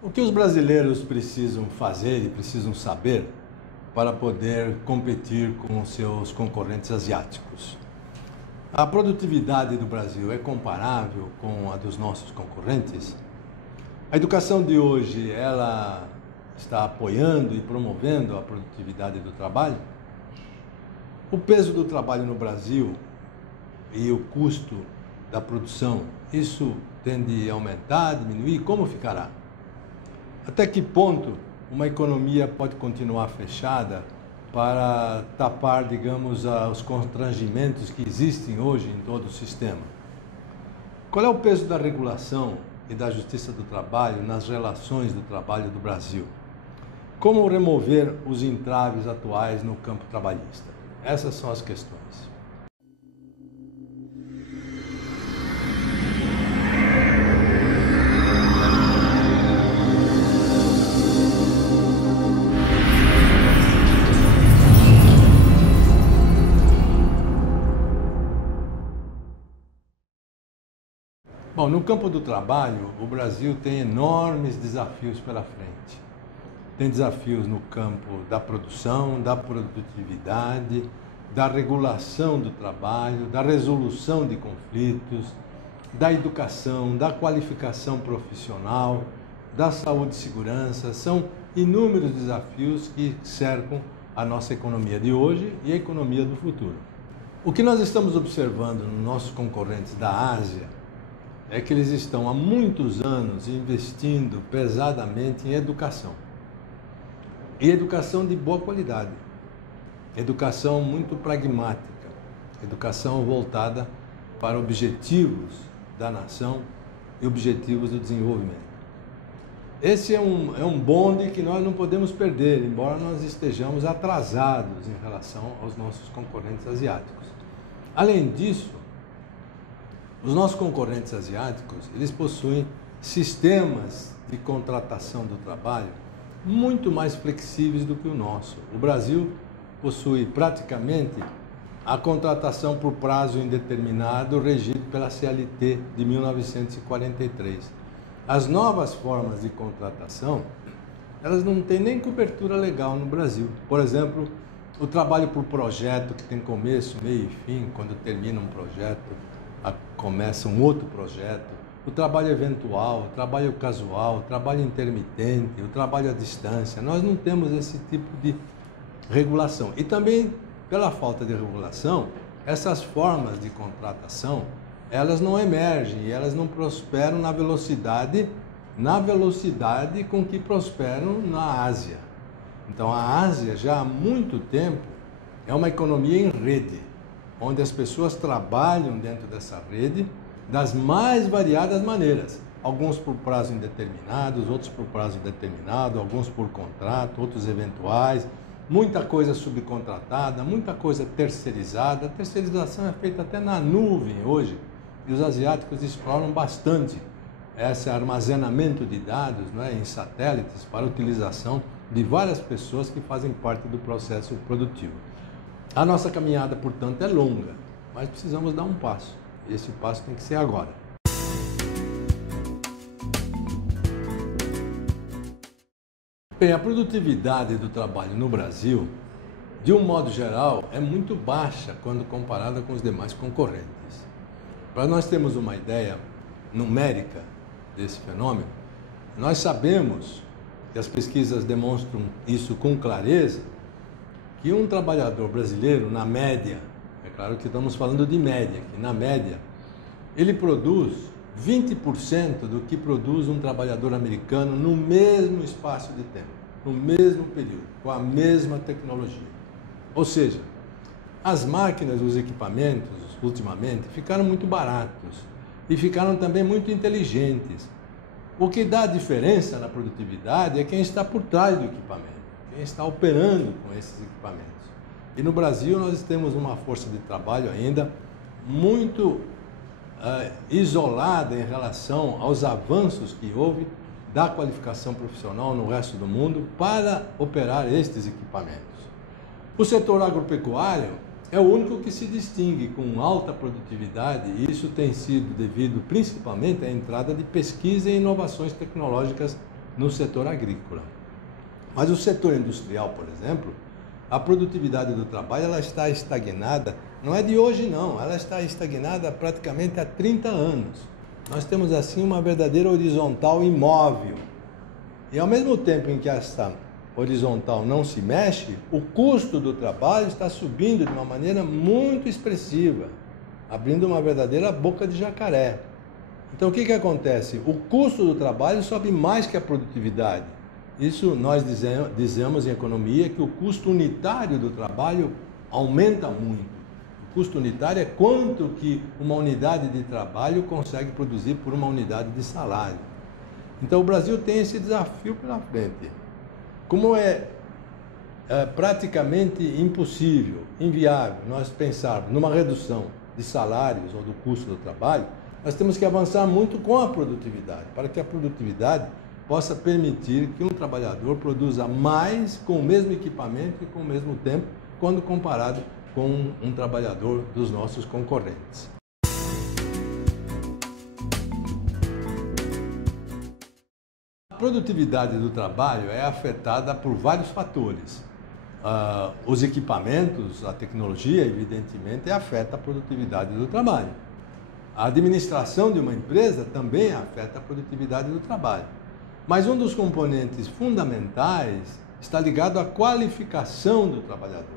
O que os brasileiros precisam fazer e precisam saber para poder competir com os seus concorrentes asiáticos? A produtividade do Brasil é comparável com a dos nossos concorrentes? A educação de hoje, ela está apoiando e promovendo a produtividade do trabalho? O peso do trabalho no Brasil e o custo da produção, isso tende a aumentar, diminuir? Como ficará? Até que ponto uma economia pode continuar fechada para tapar, digamos, os constrangimentos que existem hoje em todo o sistema? Qual é o peso da regulação e da justiça do trabalho nas relações do trabalho do Brasil? Como remover os entraves atuais no campo trabalhista? Essas são as questões. Bom, no campo do trabalho, o Brasil tem enormes desafios pela frente. Tem desafios no campo da produção, da produtividade, da regulação do trabalho, da resolução de conflitos, da educação, da qualificação profissional, da saúde e segurança. São inúmeros desafios que cercam a nossa economia de hoje e a economia do futuro. O que nós estamos observando nos nossos concorrentes da Ásia é que eles estão há muitos anos investindo pesadamente em educação. E educação de boa qualidade. Educação muito pragmática. Educação voltada para objetivos da nação e objetivos do desenvolvimento. Esse é um bonde que nós não podemos perder, embora nós estejamos atrasados em relação aos nossos concorrentes asiáticos. Além disso, os nossos concorrentes asiáticos, eles possuem sistemas de contratação do trabalho muito mais flexíveis do que o nosso. O Brasil possui praticamente a contratação por prazo indeterminado regido pela CLT de 1943. As novas formas de contratação, elas não têm nem cobertura legal no Brasil. Por exemplo, o trabalho por projeto, que tem começo, meio e fim, quando termina um projeto, começa um outro projeto, o trabalho eventual, o trabalho casual, o trabalho intermitente, o trabalho à distância. Nós não temos esse tipo de regulação. E também, pela falta de regulação, essas formas de contratação, elas não emergem e elas não prosperam na velocidade com que prosperam na Ásia. Então, a Ásia, já há muito tempo, é uma economia em rede, onde as pessoas trabalham dentro dessa rede das mais variadas maneiras. Alguns por prazo indeterminado, outros por prazo determinado, alguns por contrato, outros eventuais, muita coisa subcontratada, muita coisa terceirizada. A terceirização é feita até na nuvem hoje, e os asiáticos exploram bastante esse armazenamento de dados, em satélites para utilização de várias pessoas que fazem parte do processo produtivo. A nossa caminhada, portanto, é longa, mas precisamos dar um passo. E esse passo tem que ser agora. Bem, a produtividade do trabalho no Brasil, de um modo geral, é muito baixa quando comparada com os demais concorrentes. Para nós termos uma ideia numérica desse fenômeno, nós sabemos, que as pesquisas demonstram isso com clareza, que um trabalhador brasileiro, na média, é claro que estamos falando de média, que na média, ele produz 20% do que produz um trabalhador americano no mesmo espaço de tempo, no mesmo período, com a mesma tecnologia. Ou seja, as máquinas, os equipamentos, ultimamente, ficaram muito baratos e ficaram também muito inteligentes. O que dá diferença na produtividade é quem está por trás do equipamento, quem está operando com esses equipamentos. E no Brasil nós temos uma força de trabalho ainda muito isolada em relação aos avanços que houve da qualificação profissional no resto do mundo para operar estes equipamentos. O setor agropecuário é o único que se distingue com alta produtividade, e isso tem sido devido principalmente à entrada de pesquisa e inovações tecnológicas no setor agrícola. Mas o setor industrial, por exemplo, a produtividade do trabalho ela está estagnada, não é de hoje não, ela está estagnada praticamente há 30 anos. Nós temos assim uma verdadeira horizontal imóvel. E ao mesmo tempo em que essa horizontal não se mexe, o custo do trabalho está subindo de uma maneira muito expressiva, abrindo uma verdadeira boca de jacaré. Então o que acontece? O custo do trabalho sobe mais que a produtividade. Isso nós dizemos em economia que o custo unitário do trabalho aumenta muito. O custo unitário é quanto que uma unidade de trabalho consegue produzir por uma unidade de salário. Então o Brasil tem esse desafio pela frente. Como é praticamente impossível, inviável, nós pensarmos numa redução de salários ou do custo do trabalho, nós temos que avançar muito com a produtividade, para que a produtividade possa permitir que um trabalhador produza mais com o mesmo equipamento e com o mesmo tempo, quando comparado com um trabalhador dos nossos concorrentes. A produtividade do trabalho é afetada por vários fatores. Os equipamentos, a tecnologia, evidentemente, afeta a produtividade do trabalho. A administração de uma empresa também afeta a produtividade do trabalho. Mas um dos componentes fundamentais está ligado à qualificação do trabalhador.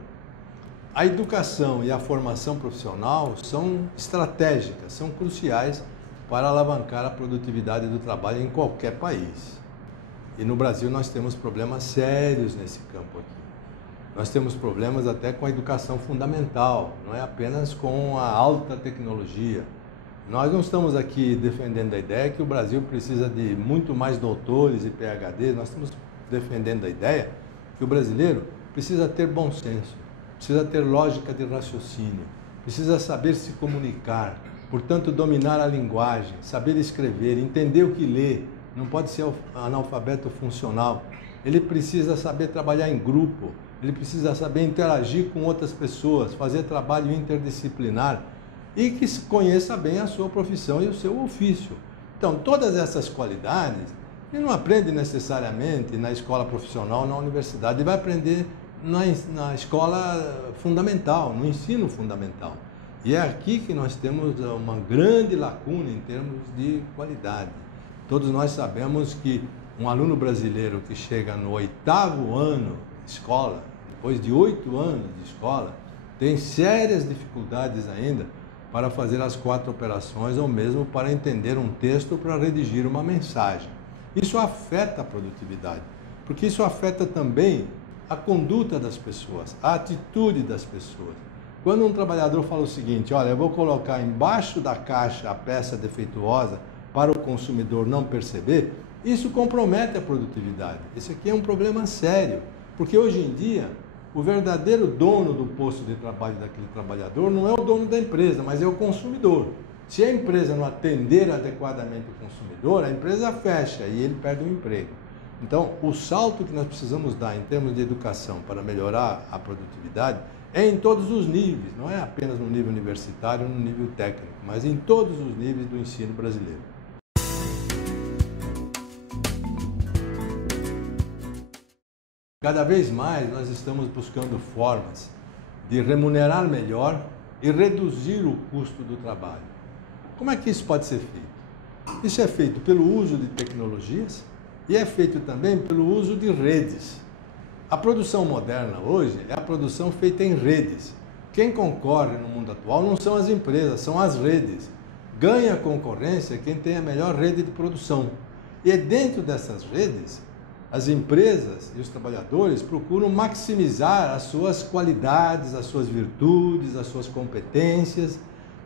A educação e a formação profissional são estratégicas, são cruciais para alavancar a produtividade do trabalho em qualquer país. E no Brasil nós temos problemas sérios nesse campo aqui. Nós temos problemas até com a educação fundamental, não é apenas com a alta tecnologia. Nós não estamos aqui defendendo a ideia que o Brasil precisa de muito mais doutores e PhDs, nós estamos defendendo a ideia que o brasileiro precisa ter bom senso, precisa ter lógica de raciocínio, precisa saber se comunicar, portanto dominar a linguagem, saber escrever, entender o que lê, não pode ser analfabeto funcional, ele precisa saber trabalhar em grupo, ele precisa saber interagir com outras pessoas, fazer trabalho interdisciplinar, e que conheça bem a sua profissão e o seu ofício. Então, todas essas qualidades, ele não aprende necessariamente na escola profissional, na universidade, ele vai aprender na escola fundamental, no ensino fundamental. E é aqui que nós temos uma grande lacuna em termos de qualidade. Todos nós sabemos que um aluno brasileiro que chega no 8º ano de escola, depois de 8 anos de escola, tem sérias dificuldades ainda para fazer as 4 operações ou mesmo para entender um texto ou para redigir uma mensagem. Isso afeta a produtividade, porque isso afeta também a conduta das pessoas, a atitude das pessoas. Quando um trabalhador fala o seguinte, olha, eu vou colocar embaixo da caixa a peça defeituosa para o consumidor não perceber, isso compromete a produtividade. Esse aqui é um problema sério, porque hoje em dia o verdadeiro dono do posto de trabalho daquele trabalhador não é o dono da empresa, mas é o consumidor. Se a empresa não atender adequadamente o consumidor, a empresa fecha e ele perde o emprego. Então, o salto que nós precisamos dar em termos de educação para melhorar a produtividade é em todos os níveis, não é apenas no nível universitário, no nível técnico, mas em todos os níveis do ensino brasileiro. Cada vez mais nós estamos buscando formas de remunerar melhor e reduzir o custo do trabalho. Como é que isso pode ser feito? Isso é feito pelo uso de tecnologias e é feito também pelo uso de redes. A produção moderna hoje é a produção feita em redes. Quem concorre no mundo atual não são as empresas, são as redes. Ganha concorrência quem tem a melhor rede de produção. E dentro dessas redes, as empresas e os trabalhadores procuram maximizar as suas qualidades, as suas virtudes, as suas competências,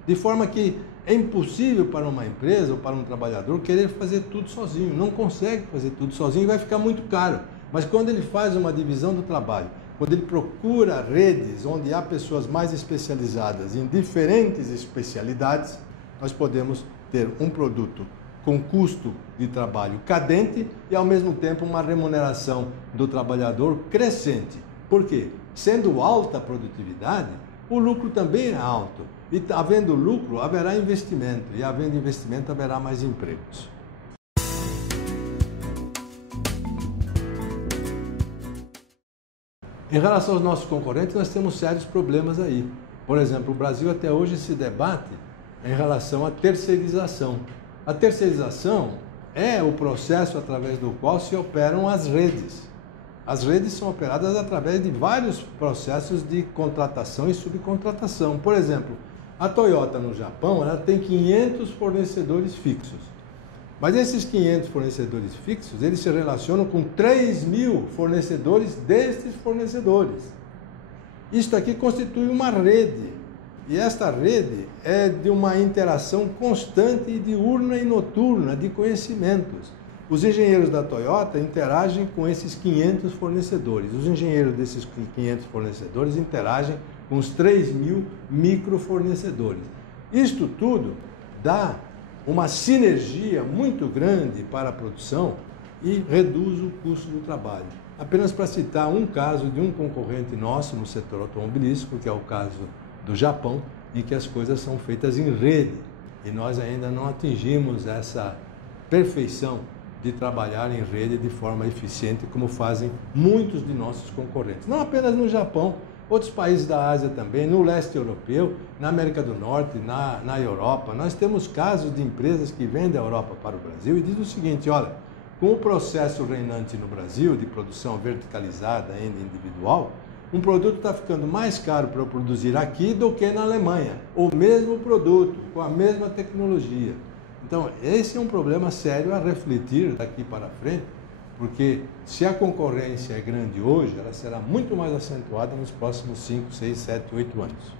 de forma que é impossível para uma empresa ou para um trabalhador querer fazer tudo sozinho. Não consegue fazer tudo sozinho e vai ficar muito caro. Mas quando ele faz uma divisão do trabalho, quando ele procura redes onde há pessoas mais especializadas em diferentes especialidades, nós podemos ter um produto com custo de trabalho cadente e, ao mesmo tempo, uma remuneração do trabalhador crescente. Por quê? Sendo alta a produtividade, o lucro também é alto. E, havendo lucro, haverá investimento. E, havendo investimento, haverá mais empregos. Em relação aos nossos concorrentes, nós temos sérios problemas aí. Por exemplo, o Brasil até hoje se debate em relação à terceirização. A terceirização é o processo através do qual se operam as redes. As redes são operadas através de vários processos de contratação e subcontratação. Por exemplo, a Toyota no Japão, ela tem 500 fornecedores fixos. Mas esses 500 fornecedores fixos, eles se relacionam com 3.000 fornecedores destes fornecedores. Isto aqui constitui uma rede. E esta rede é de uma interação constante e diurna e noturna de conhecimentos. Os engenheiros da Toyota interagem com esses 500 fornecedores. Os engenheiros desses 500 fornecedores interagem com os 3.000 microfornecedores. Isto tudo dá uma sinergia muito grande para a produção e reduz o custo do trabalho. Apenas para citar um caso de um concorrente nosso no setor automobilístico, que é o caso do Japão, em que as coisas são feitas em rede e nós ainda não atingimos essa perfeição de trabalhar em rede de forma eficiente, como fazem muitos de nossos concorrentes. Não apenas no Japão, outros países da Ásia também, no leste europeu, na América do Norte, na Europa. Nós temos casos de empresas que vêm da Europa para o Brasil e dizem o seguinte: olha, com o processo reinante no Brasil, de produção verticalizada ainda individual, um produto está ficando mais caro para eu produzir aqui do que na Alemanha. O mesmo produto, com a mesma tecnologia. Então, esse é um problema sério a refletir daqui para frente, porque se a concorrência é grande hoje, ela será muito mais acentuada nos próximos 5, 6, 7, 8 anos.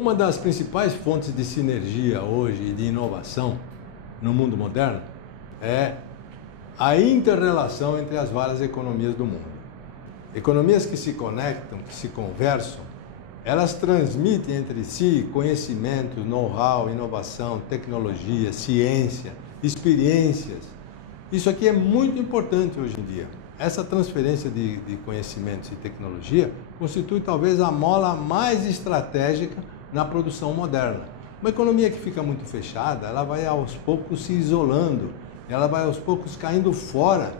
Uma das principais fontes de sinergia hoje e de inovação no mundo moderno é a inter-relação entre as várias economias do mundo. Economias que se conectam, que se conversam, elas transmitem entre si conhecimento, know-how, inovação, tecnologia, ciência, experiências. Isso aqui é muito importante hoje em dia. Essa transferência de conhecimentos e tecnologia constitui talvez a mola mais estratégica na produção moderna. Uma economia que fica muito fechada, ela vai aos poucos se isolando, ela vai aos poucos caindo fora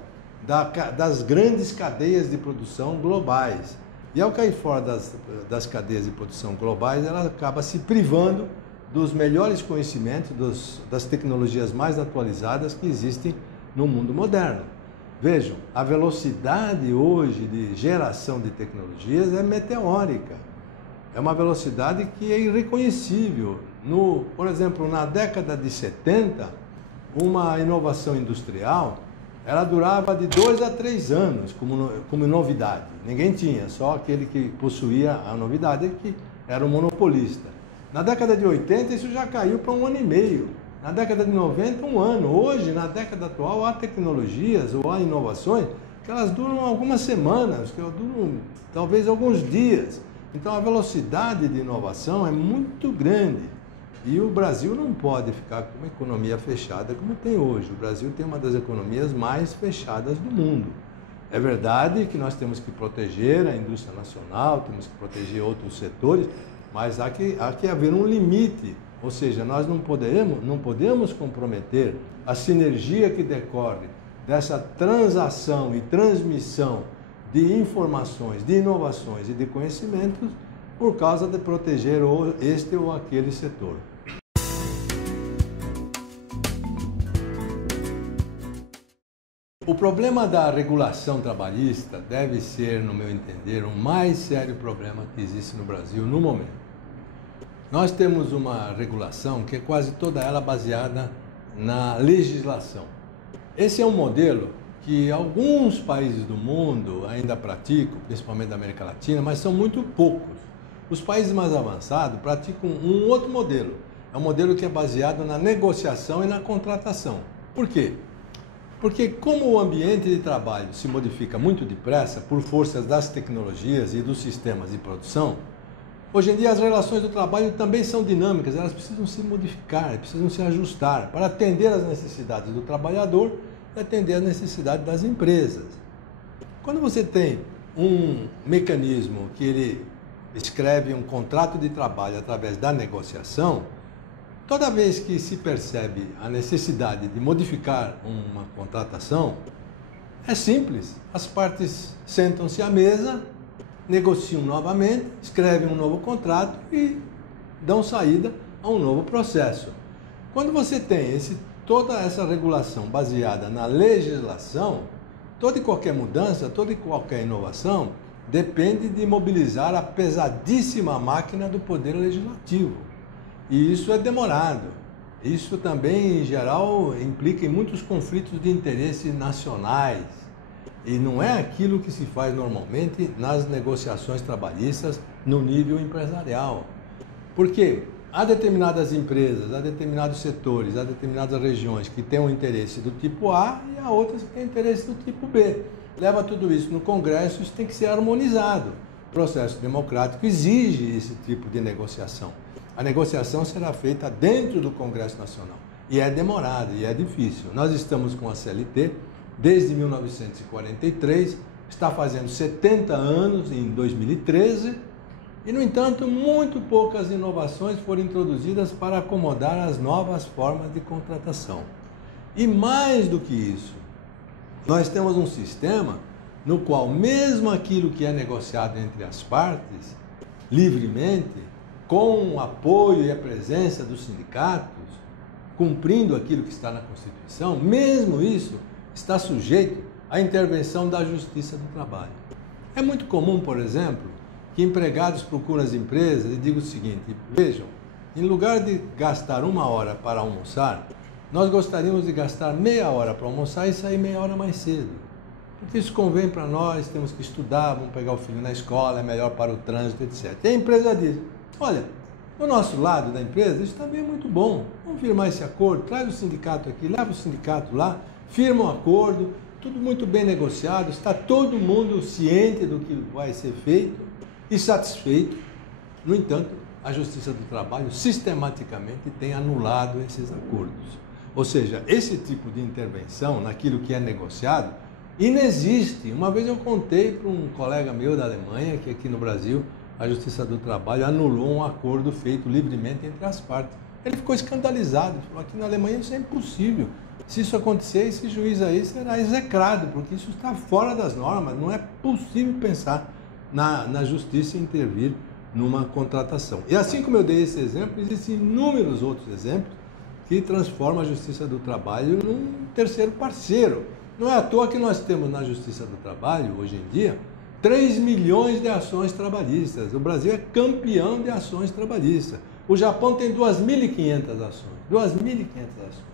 das grandes cadeias de produção globais. E ao cair fora das cadeias de produção globais, ela acaba se privando dos melhores conhecimentos, das tecnologias mais atualizadas que existem no mundo moderno. Vejam, a velocidade hoje de geração de tecnologias é meteórica. É uma velocidade que é irreconhecível. Por exemplo, na década de 70, uma inovação industrial, ela durava de 2 a 3 anos como novidade. Ninguém tinha, só aquele que possuía a novidade, que era o monopolista. Na década de 80, isso já caiu para 1 ano e meio. Na década de 90, 1 ano. Hoje, na década atual, há tecnologias ou há inovações que elas duram algumas semanas, que duram talvez alguns dias. Então, a velocidade de inovação é muito grande. E o Brasil não pode ficar com uma economia fechada como tem hoje. O Brasil tem uma das economias mais fechadas do mundo. É verdade que nós temos que proteger a indústria nacional, temos que proteger outros setores, mas há que haver um limite. Ou seja, nós não podemos comprometer a sinergia que decorre dessa transação e transmissão de informações, de inovações e de conhecimentos por causa de proteger este ou aquele setor. O problema da regulação trabalhista deve ser, no meu entender, o mais sério problema que existe no Brasil no momento. Nós temos uma regulação que é quase toda ela baseada na legislação. Esse é um modelo que alguns países do mundo ainda praticam, principalmente da América Latina, mas são muito poucos. Os países mais avançados praticam um outro modelo. É um modelo que é baseado na negociação e na contratação. Por quê? Porque como o ambiente de trabalho se modifica muito depressa por forças das tecnologias e dos sistemas de produção, hoje em dia as relações do trabalho também são dinâmicas, elas precisam se modificar, precisam se ajustar para atender às necessidades do trabalhador e atender às necessidades das empresas. Quando você tem um mecanismo que ele escreve um contrato de trabalho através da negociação, Toda vez que se percebe a necessidade de modificar uma contratação, é simples. As partes sentam-se à mesa, negociam novamente, escrevem um novo contrato e dão saída a um novo processo. Quando você tem toda essa regulação baseada na legislação, toda e qualquer mudança, toda e qualquer inovação depende de mobilizar a pesadíssima máquina do Poder Legislativo. E isso é demorado. Isso também, em geral, implica em muitos conflitos de interesse nacionais. E não é aquilo que se faz normalmente nas negociações trabalhistas no nível empresarial. Porque há determinadas empresas, há determinados setores, há determinadas regiões que têm um interesse do tipo A e há outras que têm interesse do tipo B. Leva tudo isso no Congresso, isso tem que ser harmonizado. O processo democrático exige esse tipo de negociação. A negociação será feita dentro do Congresso Nacional. E é demorado, e é difícil. Nós estamos com a CLT desde 1943, está fazendo 70 anos em 2013, e, no entanto, muito poucas inovações foram introduzidas para acomodar as novas formas de contratação. E mais do que isso, nós temos um sistema no qual mesmo aquilo que é negociado entre as partes, livremente, com o apoio e a presença dos sindicatos, cumprindo aquilo que está na Constituição, mesmo isso está sujeito à intervenção da Justiça do Trabalho. É muito comum, por exemplo, que empregados procuram as empresas e digam o seguinte: vejam, em lugar de gastar 1 hora para almoçar, nós gostaríamos de gastar meia hora para almoçar e sair meia hora mais cedo. Porque isso convém para nós, temos que estudar, vamos pegar o filho na escola, é melhor para o trânsito, etc. E a empresa diz: olha, do nosso lado da empresa, isso também é muito bom. Vamos firmar esse acordo, traz o sindicato aqui, leva o sindicato lá, firma um acordo, tudo muito bem negociado, está todo mundo ciente do que vai ser feito e satisfeito. No entanto, a Justiça do Trabalho sistematicamente tem anulado esses acordos. Ou seja, esse tipo de intervenção naquilo que é negociado inexiste. Uma vez eu contei para um colega meu da Alemanha que aqui no Brasil a Justiça do Trabalho anulou um acordo feito livremente entre as partes. Ele ficou escandalizado, falou: aqui na Alemanha isso é impossível. Se isso acontecer, esse juiz aí será execrado, porque isso está fora das normas. Não é possível pensar na justiça intervir numa contratação. E assim como eu dei esse exemplo, existem inúmeros outros exemplos que transformam a Justiça do Trabalho num terceiro parceiro. Não é à toa que nós temos na Justiça do Trabalho, hoje em dia, 3 milhões de ações trabalhistas. O Brasil é campeão de ações trabalhistas. O Japão tem 2.500 ações. 2.500 ações.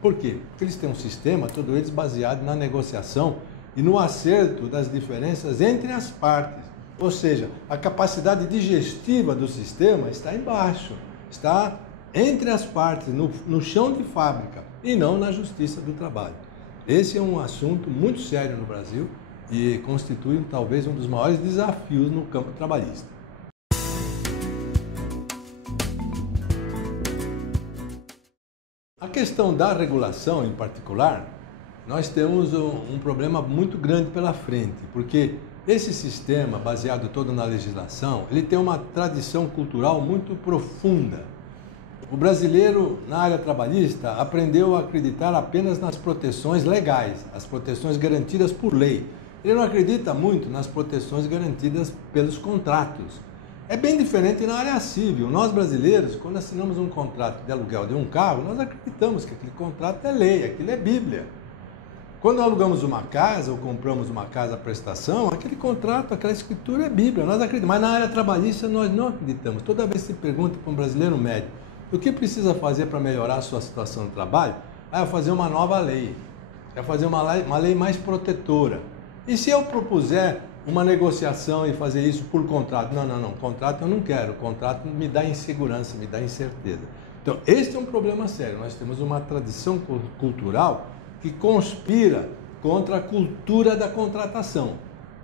Por quê? Porque eles têm um sistema, todos eles baseado na negociação e no acerto das diferenças entre as partes. Ou seja, a capacidade digestiva do sistema está embaixo, está entre as partes, no chão de fábrica e não na Justiça do Trabalho. Esse é um assunto muito sério no Brasil e constitui talvez um dos maiores desafios no campo trabalhista. A questão da regulação, em particular, nós temos um problema muito grande pela frente, porque esse sistema, baseado todo na legislação, ele tem uma tradição cultural muito profunda. O brasileiro, na área trabalhista, aprendeu a acreditar apenas nas proteções legais, as proteções garantidas por lei. Ele não acredita muito nas proteções garantidas pelos contratos. É bem diferente na área civil. Nós brasileiros, quando assinamos um contrato de aluguel de um carro, nós acreditamos que aquele contrato é lei, aquilo é Bíblia. Quando alugamos uma casa ou compramos uma casa à prestação, aquele contrato, aquela escritura é Bíblia, nós acreditamos. Mas na área trabalhista nós não acreditamos. Toda vez que se pergunta para um brasileiro médio o que precisa fazer para melhorar a sua situação no trabalho, é fazer uma nova lei, é fazer uma lei mais protetora. E se eu propuser uma negociação e fazer isso por contrato? Não, contrato eu não quero, contrato me dá insegurança, me dá incerteza. Então, este é um problema sério. Nós temos uma tradição cultural que conspira contra a cultura da contratação.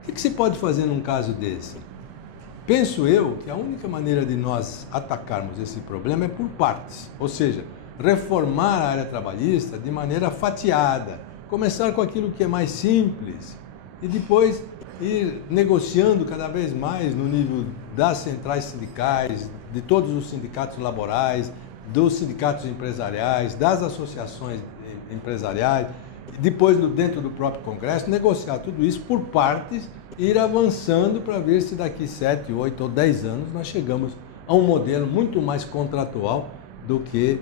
O que se pode fazer num caso desse? Penso eu que a única maneira de nós atacarmos esse problema é por partes, ou seja, reformar a área trabalhista de maneira fatiada, começar com aquilo que é mais simples e depois ir negociando cada vez mais no nível das centrais sindicais, de todos os sindicatos laborais, dos sindicatos empresariais, das associações empresariais, depois dentro do próprio Congresso, negociar tudo isso por partes e ir avançando para ver se daqui 7, 8 ou 10 anos nós chegamos a um modelo muito mais contratual do que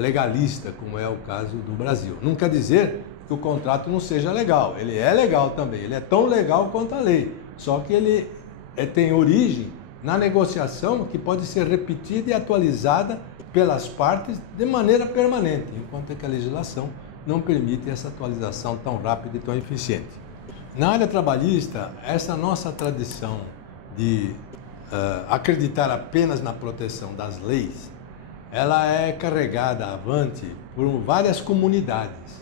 legalista, como é o caso do Brasil. Não quer dizer que o contrato não seja legal, ele é legal também, ele é tão legal quanto a lei, só que ele tem origem na negociação que pode ser repetida e atualizada pelas partes de maneira permanente, enquanto que a legislação não permite essa atualização tão rápida e tão eficiente. Na área trabalhista, essa nossa tradição de acreditar apenas na proteção das leis, ela é carregada avante por várias comunidades.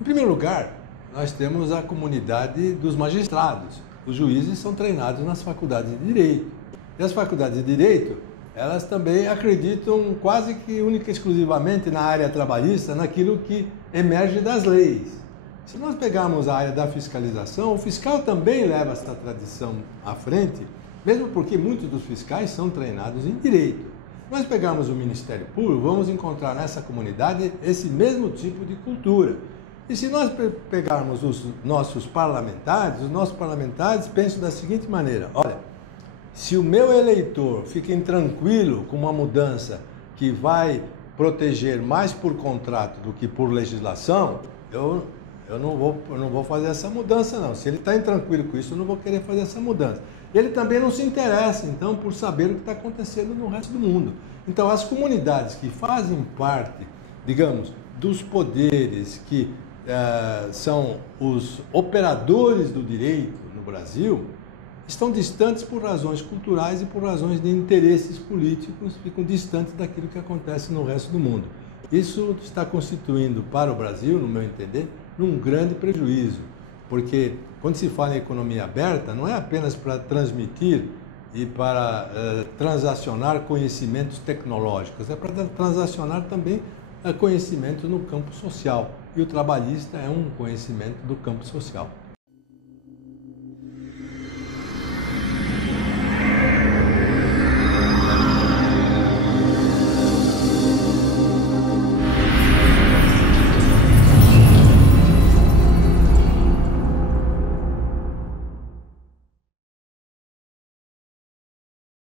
Em primeiro lugar, nós temos a comunidade dos magistrados. Os juízes são treinados nas faculdades de Direito. E as faculdades de Direito, elas também acreditam quase que única e exclusivamente na área trabalhista, naquilo que emerge das leis. Se nós pegarmos a área da fiscalização, o fiscal também leva esta tradição à frente, mesmo porque muitos dos fiscais são treinados em Direito. Se nós pegarmos o Ministério Público, vamos encontrar nessa comunidade esse mesmo tipo de cultura. E se nós pegarmos os nossos parlamentares pensam da seguinte maneira: olha, se o meu eleitor fica intranquilo com uma mudança que vai proteger mais por contrato do que por legislação, eu não vou fazer essa mudança não. Se ele está intranquilo com isso, eu não vou querer fazer essa mudança. Ele também não se interessa, então, por saber o que está acontecendo no resto do mundo. Então, as comunidades que fazem parte, digamos, dos poderes que são os operadores do direito no Brasil, estão distantes por razões culturais e por razões de interesses políticos, ficam distantes daquilo que acontece no resto do mundo. Isso está constituindo para o Brasil, no meu entender, um grande prejuízo, porque quando se fala em economia aberta, não é apenas para transmitir e para transacionar conhecimentos tecnológicos, é para transacionar também conhecimento no campo social. E o trabalhista é um conhecimento do campo social.